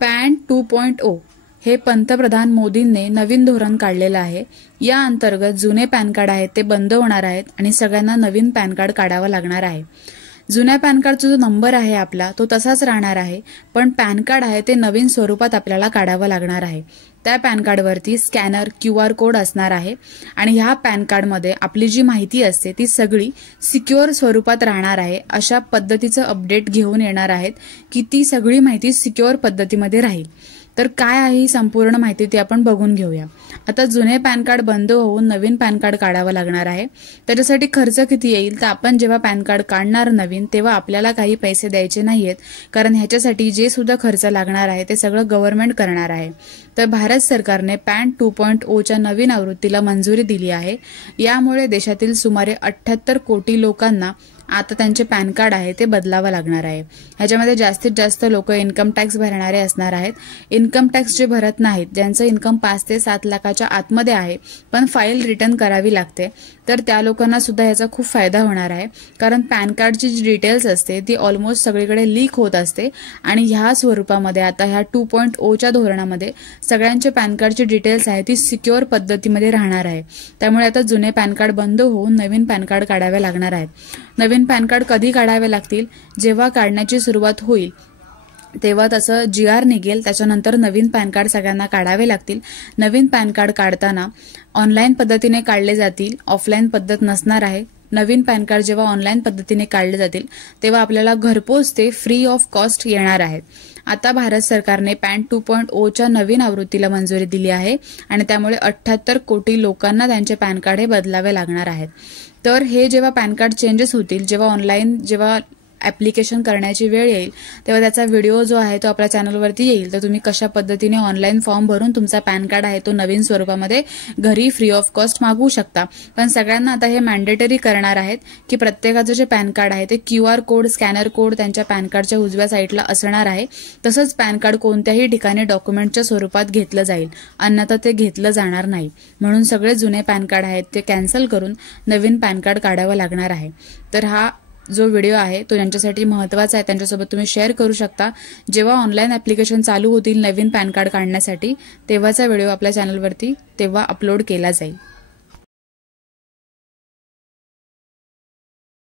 Pan 2.0 हे पंतप्रधान मोदींनी नवीन धोरण काढलेलं आहे। या अंतर्गत जुने पॅन कार्ड आहेत ते बंद होणार आहेत आणि सगळ्यांना नवीन पॅन कार्ड काढावं लागणार आहे। जुन्या पॅन कार्डचा जो नंबर आहे आपला तो तसाच राहणार आहे, पण पॅन कार्ड आहे ते नवीन स्वरूपात आपल्याला काढावं लागणार आहे। त्या पॅन कार्डवरती स्कॅनर QR कोड असणार आहे आणि ह्या पॅन कार्डमध्ये आपली जी माहिती असते ती सगळी सिक्युअर स्वरूपात राहणार आहे। अशा पद्धतीचं अपडेट घेऊन येणार आहेत की ती सगळी माहिती सिक्युअर पद्धतीमध्ये राहील। तर काय आहे ही संपूर्ण माहिती ती आपण बघून घेऊया। आता जुने पॅन कार्ड बंद होऊन नवीन पॅन कार्ड काढावं लागणार आहे। त्याच्यासाठी खर्च किती येईल तर आपण जेव्हा पॅन कार्ड काढणार नवीन तेव्हा आपल्याला काही पैसे द्यायचे नाहीयेत, कारण ह्याच्यासाठी जे सुद्धा खर्च लागणार आहे ते सगळं गव्हर्नमेंट करणार आहे। तर भारत सरकारने पॅन 2.0 च्या नवीन आवृत्तीला मंजुरी दिली आहे। यामुळे देशातील सुमारे 78 कोटी लोकांना आता त्यांचे पॅन कार्ड आहे ते बदलावं लागणार आहे। ह्याच्यामध्ये जास्तीत जास्त लोक इन्कम टॅक्स भरणारे असणार आहेत। इन्कम टॅक्स जे भरत नाहीत, ज्यांचं इन्कम 5 ते 7 लाखाच्या आतमध्ये आहे पण फाईल रिटर्न करावी लागते, तर त्या लोकांना सुद्धा याचा खूप फायदा होणार आहे। कारण पॅन कार्डची जी डिटेल्स असते ती ऑलमोस्ट सगळीकडे लीक होत असते आणि ह्या स्वरूपामध्ये आता ह्या 2.0 च्या धोरणामध्ये सगळ्यांचे पॅन कार्डची डिटेल्स आहे ती सिक्युअर पद्धतीमध्ये राहणार आहे। त्यामुळे आता जुने पॅन कार्ड बंद होऊन नवीन पॅन कार्ड काढावे लागणार आहेत। नवीन पॅन कार्ड कधी काढावे लागतील? जेव्हा काढण्याची सुरुवात होईल तेव्हा तसं GR निघेल, त्याच्यानंतर नवीन पॅन कार्ड सगळ्यांना काढावे लागतील। नवीन पॅन कार्ड काढताना ऑनलाईन पद्धतीने काढले जातील, ऑफलाईन पद्धत नसणार आहे। नवीन पॅन कार्ड जेव्हा ऑनलाईन पद्धतीने काढले जातील तेव्हा आपल्याला घरपोच ते फ्री ऑफ कॉस्ट येणार आहेत। आता भारत सरकारने पॅन 2.0 च्या नवीन आवृत्तीला मंजुरी दिली आहे आणि त्यामुळे 78 कोटी लोकांना त्यांचे पॅन कार्ड हे बदलावे लागणार आहेत। तर हे जेव्हा पॅन कार्ड चेंजेस होतील, जेव्हा ऑनलाईन जेव्हा ऍप्लिकेशन करण्याची वेळ येईल तेव्हा त्याचा व्हिडिओ जो आहे तो आपल्या चॅनलवरती येईल। तर तुम्ही कशा पद्धतीने ऑनलाईन फॉर्म भरून तुमचा पॅन कार्ड आहे तो नवीन स्वरूपामध्ये घरी फ्री ऑफ कॉस्ट मागवू शकता। पण सगळ्यांना आता हे मॅन्डेटरी करणार आहेत की प्रत्येकाचं जे पॅन कार्ड आहे ते QR कोड, स्कॅनर कोड त्यांच्या पॅन कार्डच्या उजव्या साईडला असणार आहे। तसंच पॅन कार्ड कोणत्याही ठिकाणी डॉक्युमेंटच्या स्वरूपात घेतलं जाईल, अन्यथा ते घेतलं जाणार नाही। म्हणून सगळे जुने पॅन कार्ड आहेत ते कॅन्सल करून नवीन पॅन कार्ड काढावं लागणार आहे। तर हा जो व्हिडिओ आहे तो ज्यांच्यासाठी महत्त्वाचा आहे त्यांच्यासोबत तुम्ही शेअर करू शकता। जेव्हा ऑनलाईन ऍप्लिकेशन चालू होतील नवीन पॅन कार्ड काढण्यासाठी तेव्हाचा व्हिडिओ आपल्या चॅनलवरती तेव्हा अपलोड केला जाईल।